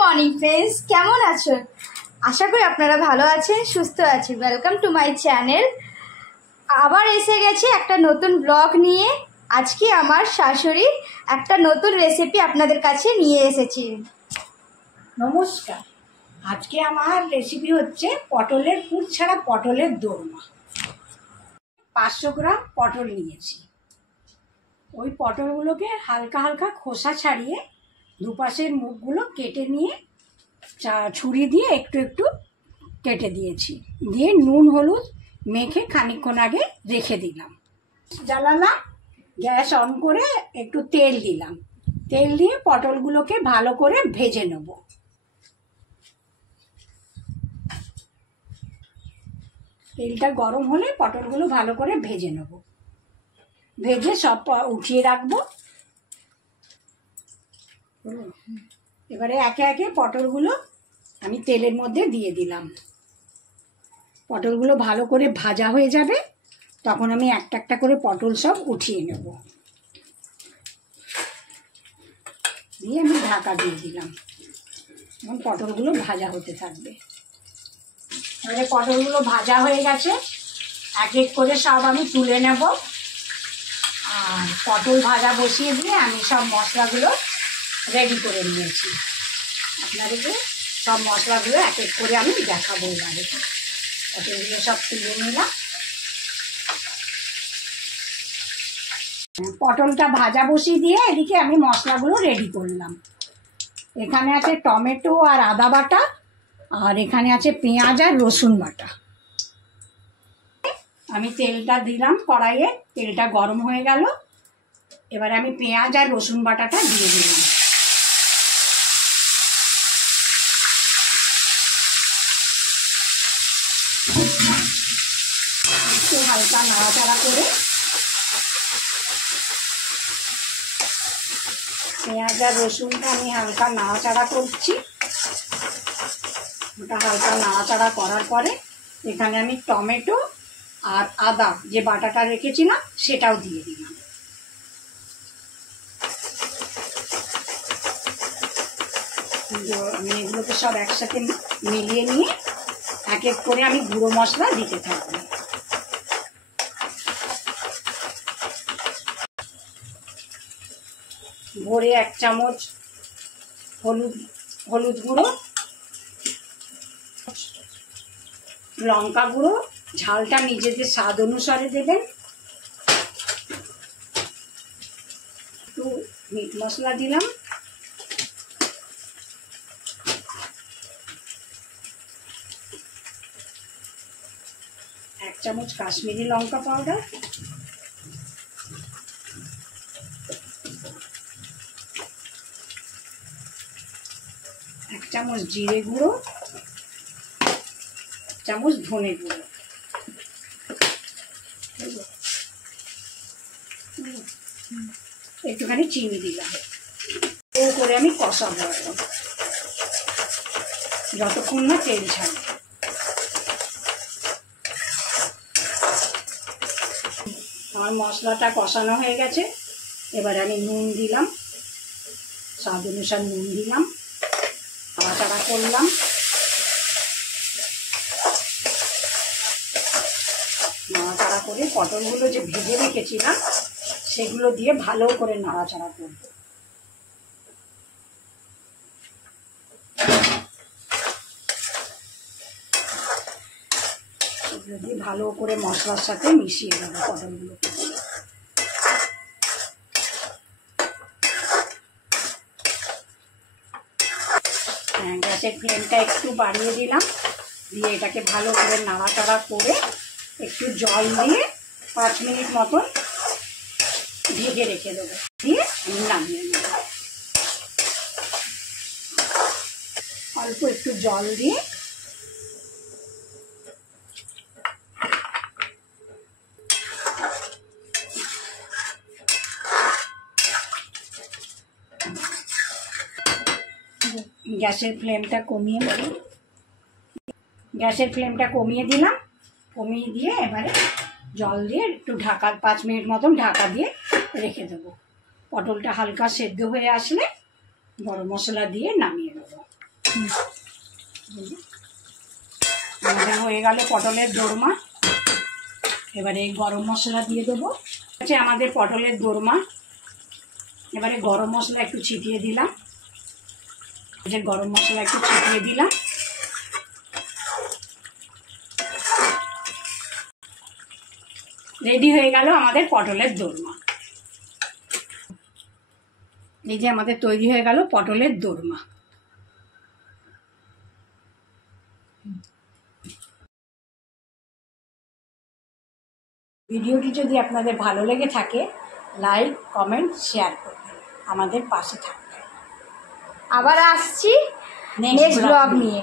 Morning friends, কেমন আছো? আশা করি আপনারা ভালো আছেন, সুস্থ আছেন। Welcome to my channel. আবার এসে গেছি একটা নতুন ব্লগ নিয়ে। আজকে আমার শাশুড়ি একটা নতুন রেসিপি আপনাদের কাছে নিয়ে এসেছি। নমস্কার। আজকে আমার রেসিপি হচ্ছে পটলের পুর ছাড়া পটলের দোরমা। 500 গ্রাম পটল নিয়েছি। ওই পটলগুলোকে হালকা হালকা খোসা ছাড়িয়ে দুপাশের মুখগুলো কেটে নিয়ে ছুরি দিয়ে একটু একটু কেটে দিয়েছি। দিয়ে নুন হলুদ মেখে খানিকক্ষণ আগে রেখে দিলাম। জ্বালালাম, গ্যাস অন করে একটু তেল দিলাম। তেল দিয়ে পটলগুলোকে ভালো করে ভেজে নেব। তেলটা গরম হলে পটলগুলো ভালো করে ভেজে নেব। ভেজে সব উঠিয়ে রাখবো। এবারে একে একে পটলগুলো আমি তেলের মধ্যে দিয়ে দিলাম। পটলগুলো ভালো করে ভাজা হয়ে যাবে, তখন আমি একটা একটা করে পটল সব উঠিয়ে নেব। দিয়ে আমি ঢাকা দিয়ে দিলাম। এখন পটলগুলো ভাজা হতে থাকবে। এবারে পটলগুলো ভাজা হয়ে গেছে, এক এক করে সব আমি তুলে নেব। আর পটল ভাজা বসিয়ে দিয়ে আমি সব মশলাগুলো রেডি করে নিয়েছি। আপনাদেরকে সব মশলাগুলো এক এক করে আমি দেখাবো। এবারে পটলগুলো সব তুলে নিলাম। পটলটা ভাজা বসিয়ে দিয়ে এদিকে আমি মশলাগুলো রেডি করলাম। এখানে আছে টমেটো আর আদা বাটা, আর এখানে আছে পেঁয়াজ আর রসুন বাটা। আমি তেলটা দিলাম কড়াইয়ে, তেলটা গরম হয়ে গেল। এবারে আমি পেঁয়াজ আর রসুন বাটাটা দিয়ে দিলাম। একটু হালকা নাড়াচাড়া করে পেঁয়াজ আর রসুনটা আমি হালকা নাড়াচাড়া করছি। ওটা হালকা নাড়াচাড়া করার পরে এখানে আমি টমেটো আর আদা যে বাটাটা রেখেছিলাম সেটাও দিয়ে দিলাম। আমি এগুলোকে সব একসাথে মিলিয়ে নিয়ে এক এক করে আমি গুঁড়ো মশলা দিতে থাকবো। ভরে 1 চামচ হলুদ গুঁড়ো, লঙ্কা গুঁড়ো, ঝালটা নিজেদের স্বাদ অনুসারে দেবেন। একটু মিট মশলা দিলাম, এক চামচ কাশ্মীরি লঙ্কা পাউডার, এক চামচ জিরে গুঁড়ো, এক চামচ ধনে গুঁড়ো, একটুখানি চিনি দিলাম। ও করে আমি কষাবো এখন যতক্ষণ না তেল ছাড়ে। আমার মশলাটা কষানো হয়ে গেছে। এবার আমি নুন দিলাম, স্বাদ অনুসার নুন দিলাম, নাড়াচাড়া করলাম। নাড়াচাড়া করে পটলগুলো যে ভেজে রেখেছিলাম সেগুলো দিয়ে ভালো করে নাড়াচাড়া করব। সেগুলো দিয়ে ভালো করে মশলার সাথে মিশিয়ে দেবো পটলগুলোকে। গ্যাসের ফ্লেমটা একটু বাড়িয়ে দিলাম, দিয়ে এটাকে ভালো করে নাড়াচাড়া করে একটু জল দিয়ে 5 মিনিট মতন ঢেকে রেখে দেবো। দিয়ে আমি নামিয়ে নেব। অল্প একটু জল দিয়ে গ্যাসের ফ্লেমটা কমিয়ে দিলাম। কমিয়ে দিয়ে এবারে জল দিয়ে একটু ঢাকা 5 মিনিট মতন ঢাকা দিয়ে রেখে দেবো। পটলটা হালকা সেদ্ধ হয়ে আসলে গরম মশলা দিয়ে নামিয়ে নেবো। আমাদের হয়ে গেল পটলের দোরমা। এবারে গরম মশলা দিয়ে দেবো। হচ্ছে আমাদের পটলের দোরমা। এবারে গরম মশলা একটু ছিটিয়ে দিলাম। যে গরম মশলা একটু ছিটিয়ে দিলাম। রেডি হয়ে গেল আমাদের পটলের দোরমা। এই যে আমাদের তৈরি হয়ে গেল পটলের দোরমা। ভিডিওটি যদি আপনাদের ভালো লেগে থাকে, লাইক, কমেন্ট, শেয়ার করবেন, আমাদের পাশে থাকবেন। আবার আসছি নেক্সট নেক্সট ব্লগ ব্লগ নিয়ে।